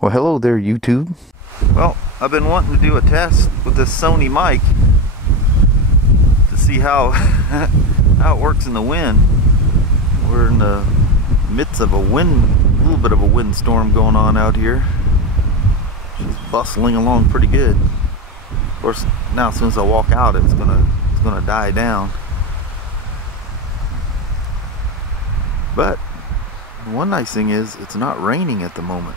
Well, hello there, YouTube. Well, I've been wanting to do a test with this Sony mic to see how how it works in the wind. We're in the midst of a little bit of a windstorm going on out here. She's bustling along pretty good. Of course, now as soon as I walk out, it's gonna die down. But one nice thing is it's not raining at the moment,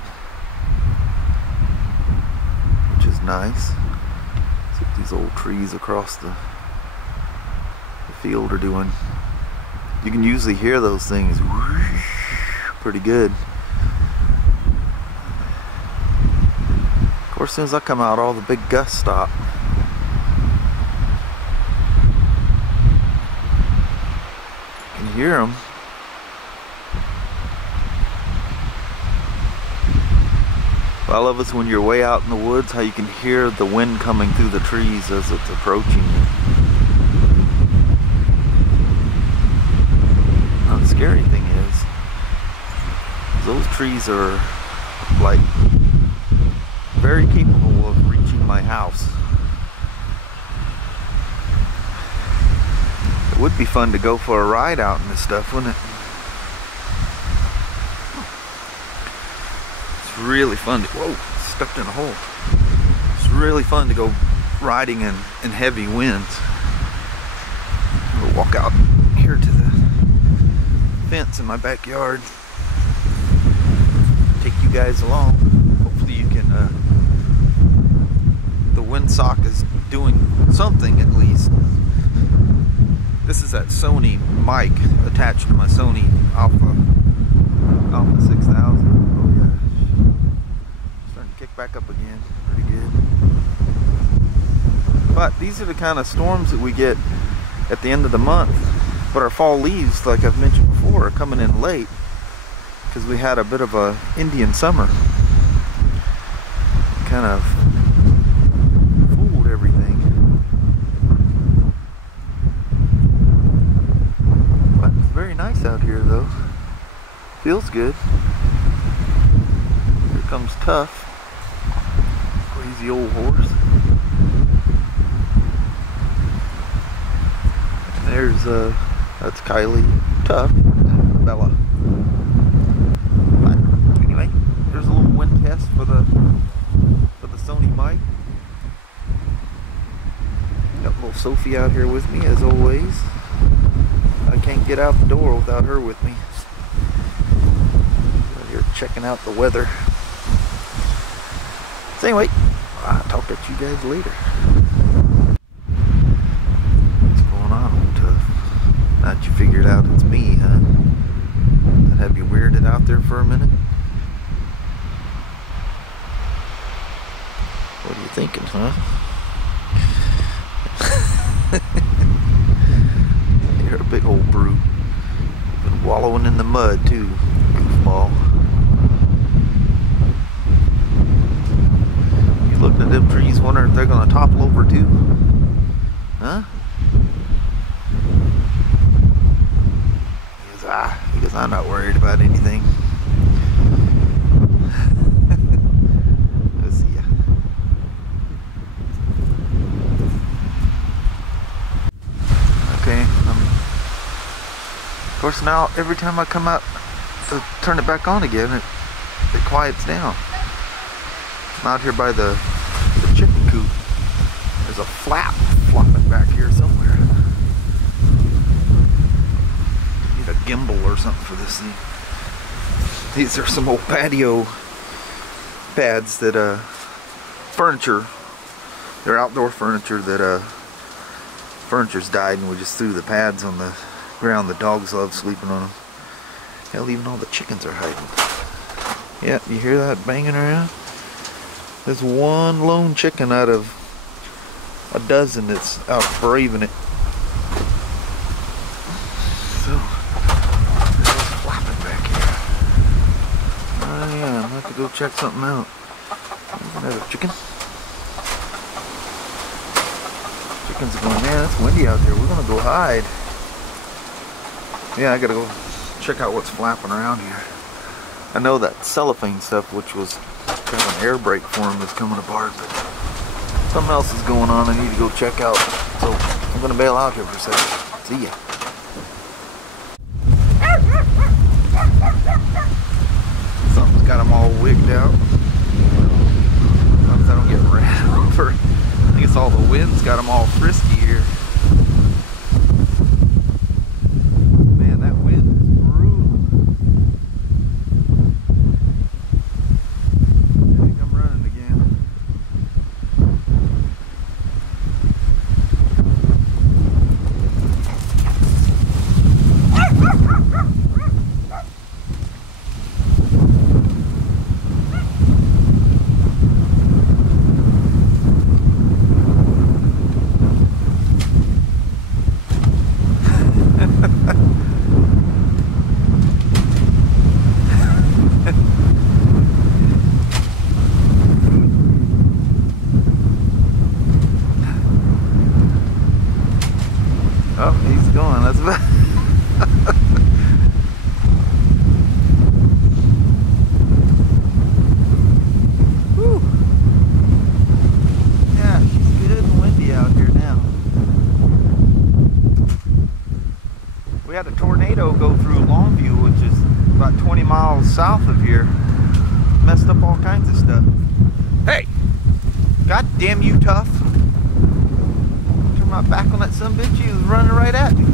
which is nice. See what these old trees across the field are doing. You can usually hear those things pretty good. Of course, as soon as I come out, all the big gusts stop. You can hear them. What I love is when you're way out in the woods, how you can hear the wind coming through the trees as it's approaching you. Now, the scary thing is, those trees are like very capable of reaching my house. It would be fun to go for a ride out in this stuff, wouldn't it? Really fun to, whoa, stepped in a hole. It's really fun to go riding in heavy winds. We'll walk out here to the fence in my backyard. Take you guys along. Hopefully you can, the windsock is doing something at least. This is that Sony mic attached to my Sony Alpha 6000. Kick back up again, pretty good. But these are the kind of storms that we get at the end of the month. But our fall leaves, like I've mentioned before, are coming in late because we had a bit of a Indian summer. Kind of fooled everything. But it's very nice out here though. Feels good. Here comes Tough. Crazy old horse. And there's that's Kylie, Tough, and Bella. But anyway, there's a little wind test for the Sony mic. Got little Sophie out here with me as always. I can't get out the door without her with me. Out here checking out the weather. So anyway, I'll talk at you guys later. What's going on, old Tough? Now that you figured out it's me, huh? That have you weirded out there for a minute? What are you thinking, huh? You're a big old brute. Been wallowing in the mud too, goofball. Looking at them trees, wondering if they're going to topple over too. Huh? Because I'm not worried about anything. Let's see ya. Okay. Of course now, every time I come out to turn it back on again, it quiets down. I'm out here by the chicken coop. There's a flap flopping back here somewhere. Need a gimbal or something for this thing. These are some old patio pads that furniture. They're outdoor furniture that furniture's died, and we just threw the pads on the ground. The dogs love sleeping on them. Hell, even all the chickens are hiding. Yeah, you hear that banging around? There's one lone chicken out of a dozen that's out braving it. So, there's flapping back here. Oh yeah, I'm gonna have to go check something out. Another chicken. Chickens are going, man, it's windy out there. We're gonna go hide. Yeah, I gotta go check out what's flapping around here. I know that cellophane stuff, which was Got an air brake for him that's coming apart, but something else is going on I need to go check out. So I'm gonna bail out here for a second. See ya. Something's got them all wigged out. Sometimes I don't get ran over. I think it's all the wind's got them all frisky here. Man, that wind is brutal. I think I'm running again. Oh, he's going. That's about. Whew. Yeah, it's good and windy out here now. We had a tornado go through Longview, which is about 20 miles south of here. Messed up all kinds of stuff. Hey! God damn you, Tough. Turn my back on that son of a bitch, he was running right at me.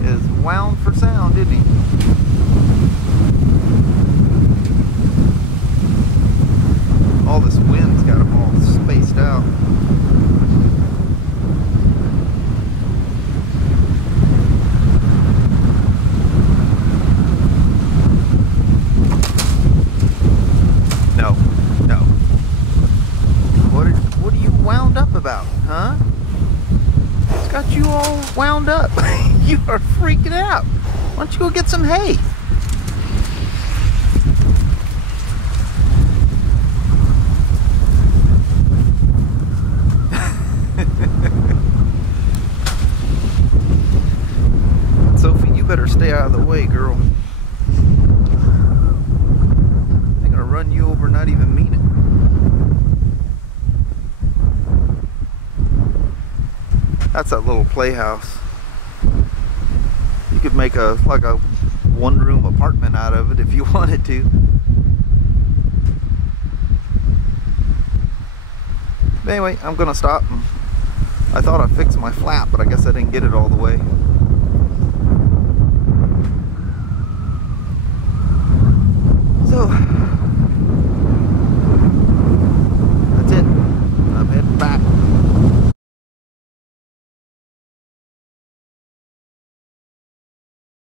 He is wound for sound, didn't he? All this wind's got him all spaced out. No, no. What are you wound up about, huh? It's got you all wound up. You are freaking out. Why don't you go get some hay? Sophie, you better stay out of the way, girl. They're gonna run you over and not even mean it. That's that little playhouse. You could make like a one-room apartment out of it if you wanted to. But anyway, I'm gonna stop. I thought I fixed my flap, but I guess I didn't get it all the way.